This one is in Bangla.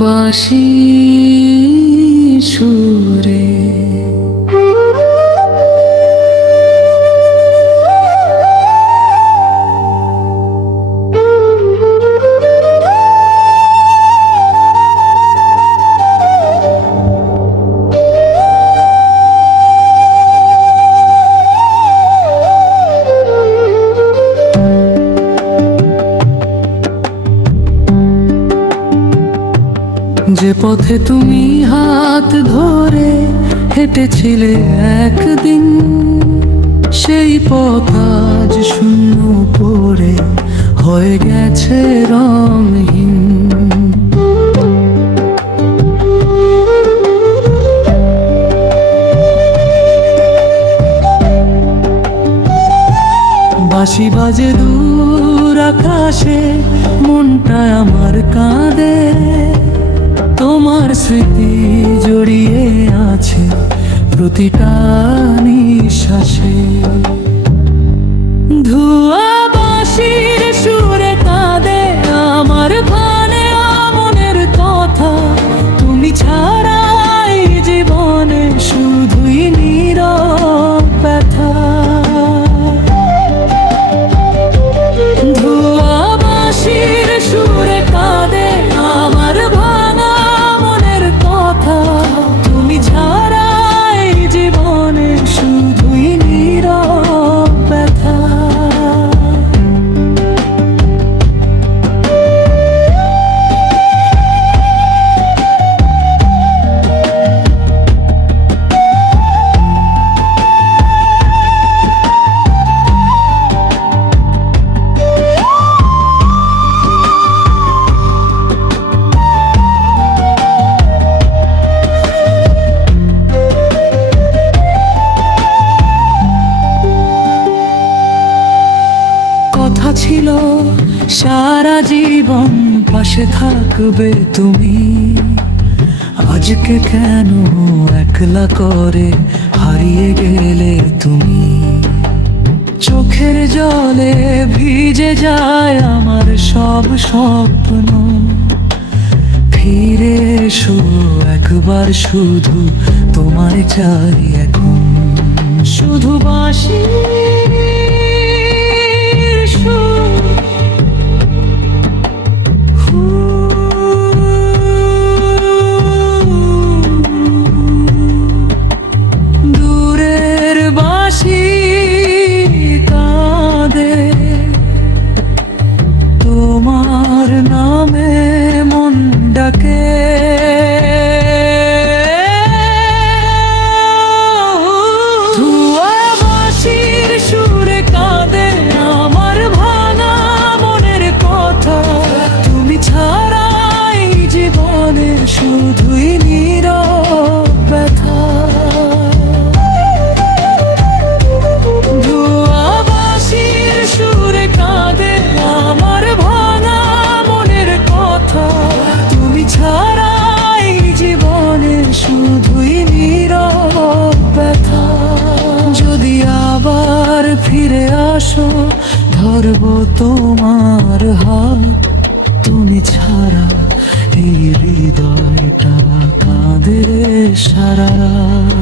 বাঁশি সুরে। যে পথে তুমি হাত ধরে হেঁটেছিলে একদিন, সেই পথ আজ শূন্য পড়ে হয়ে গেছে রঙহীন। বাঁশি বাজে দূর আকাশে, মনটা আমার কাঁদে। তোমার স্মৃতি জড়িয়ে আছে প্রতিটা নিঃশ্বাসে। ধোঁয়া বাঁশির সুরে কাঁদে আমার প্রাণে মনের কথা। তুমি ছাড়া এই জীবনে শুধুই নীরব ব্যথা। ধোঁয়া বাঁশির সুরে কাঁদে আমার ভাঙা মনের কথা। তুমি ছাড়া এই জীবনে শুধুই নীরব ব্যথা। ছিল সারা জীবন পাশে থাকবে তুমি, আজকে কেন একলা করে হারিয়ে গেলে তুমি। চোখের জলে ভিজে যায় আমার সব স্বপ্ন। ফিরে এসো একবার, শুধু তোমায় চাই এখন। শুধু বাঁশি দূরের বাঁশি কাঁদে তোমার নামে মন ডাকে। ধোঁয়া বাঁশির সুরে কাঁদে আমার ভাঙা মনের কথা। তুমি ছাড়া এই জীবনে শুধুই নীরব ব্যথা। ধোঁয়া বাঁশির সুরে কাঁদে আমার ভাঙা মনের কথা। তুমি ছাড়া এই জীবনে শুধুই নীরব ব্যথা। যদি আবার ফিরে আসো, ধরবো তোমার হাত। তুমি ছাড়া এই হৃদয়টা কাঁদে সারা রাত।